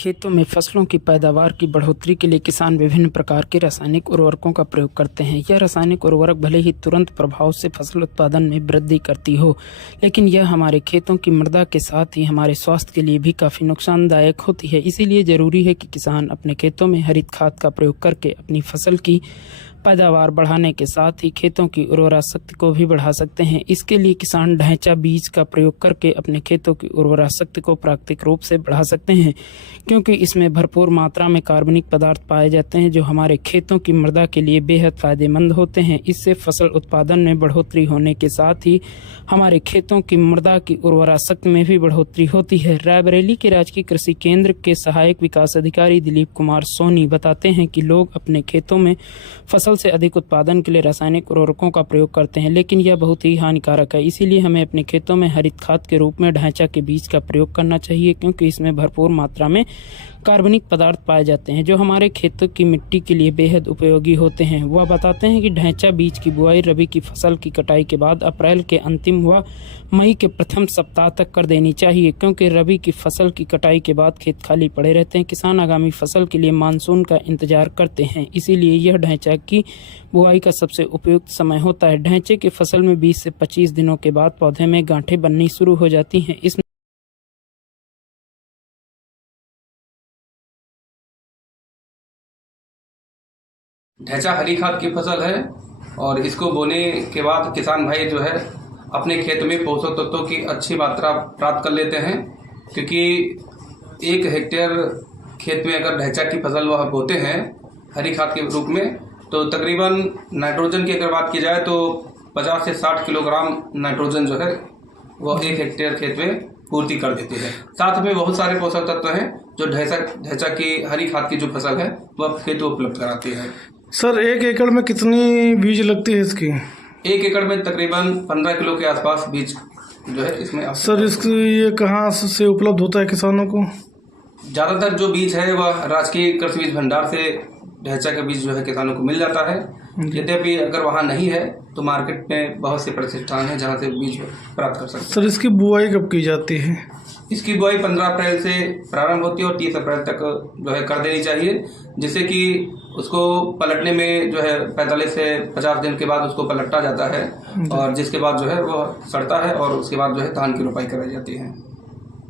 खेतों में फसलों की पैदावार की बढ़ोतरी के लिए किसान विभिन्न प्रकार के रासायनिक उर्वरकों का प्रयोग करते हैं। यह रासायनिक उर्वरक भले ही तुरंत प्रभाव से फसल उत्पादन में वृद्धि करती हो, लेकिन यह हमारे खेतों की मृदा के साथ ही हमारे स्वास्थ्य के लिए भी काफ़ी नुकसानदायक होती है। इसीलिए ज़रूरी है कि किसान अपने खेतों में हरित खाद का प्रयोग करके अपनी फसल की पैदावार बढ़ाने के साथ ही खेतों की उर्वरा शक्ति को भी बढ़ा सकते हैं। इसके लिए किसान ढैंचा बीज का प्रयोग करके अपने खेतों की उर्वरा शक्ति को प्राकृतिक रूप से बढ़ा सकते हैं, क्योंकि इसमें भरपूर मात्रा में कार्बनिक पदार्थ पाए जाते हैं जो हमारे खेतों की मृदा के लिए बेहद फायदेमंद होते हैं। इससे फसल उत्पादन में बढ़ोतरी होने के साथ ही हमारे खेतों की मृदा की उर्वरा शक्ति में भी बढ़ोतरी होती है। रायबरेली के राजकीय कृषि केंद्र के सहायक विकास अधिकारी दिलीप कुमार सोनी बताते हैं कि लोग अपने खेतों में फसल से अधिक उत्पादन के लिए रासायनिक उर्वरकों का प्रयोग करते हैं, लेकिन यह बहुत ही हानिकारक है। इसीलिए हमें अपने खेतों में हरित खाद के रूप में ढैंचा के बीज का प्रयोग करना चाहिए, क्योंकि इसमें भरपूर मात्रा में कार्बनिक पदार्थ पाए जाते हैं जो हमारे खेतों की मिट्टी के लिए बेहद उपयोगी होते हैं। वह बताते हैं कि ढैंचा बीज की बुआई रबी की फसल की कटाई के बाद अप्रैल के अंतिम व मई के प्रथम सप्ताह तक कर देनी चाहिए, क्योंकि रबी की फसल की कटाई के बाद खेत खाली पड़े रहते हैं। किसान आगामी फसल के लिए मानसून का इंतजार करते हैं, इसीलिए यह ढैंचा की बुआई का सबसे उपयुक्त समय होता है। ढैंचे की फसल में 20 से 25 दिनों के बाद पौधे में गांठें बननी शुरू हो जाती हैं। इस ढैंचा हरी खाद की फसल है और इसको बोने के बाद किसान भाई जो है अपने खेत में पोषक तत्वों की अच्छी मात्रा प्राप्त कर लेते हैं, क्योंकि 1 हेक्टेयर खेत में अगर ढैंचा की फसल वह बोते हैं हरी खाद के रूप में, तो तकरीबन नाइट्रोजन की अगर बात की जाए तो 50 से 60 किलोग्राम नाइट्रोजन जो है वह 1 हेक्टेयर खेत में पूर्ति कर देती है। साथ में बहुत सारे पोषक तत्व हैं जो ढैंचा की हरी खाद की जो फसल है वह खेत को उपलब्ध कराती है। सर 1 एकड़ में कितनी बीज लगती है इसकी? 1 एकड़ में तकरीबन 15 किलो के आसपास बीज जो है इसमें। सर इसकी ये कहाँ से उपलब्ध होता है किसानों को? ज़्यादातर जो बीज है वह राजकीय कृषि बीज भंडार से ढैंचा का बीज जो है किसानों को मिल जाता है। यद्यपि अगर वहाँ नहीं है तो मार्केट में बहुत से प्रतिष्ठान हैं जहाँ से बीज प्राप्त कर सकते हैं। सर इसकी बुआई कब की जाती है? इसकी बुआई 15 अप्रैल से प्रारंभ होती है और 30 अप्रैल तक जो है कर देनी चाहिए, जिससे कि उसको पलटने में जो है 45 से 50 दिन के बाद उसको पलटा जाता है और जिसके बाद जो है वो सड़ता है और उसके बाद जो है धान की रोपाई कराई जाती है।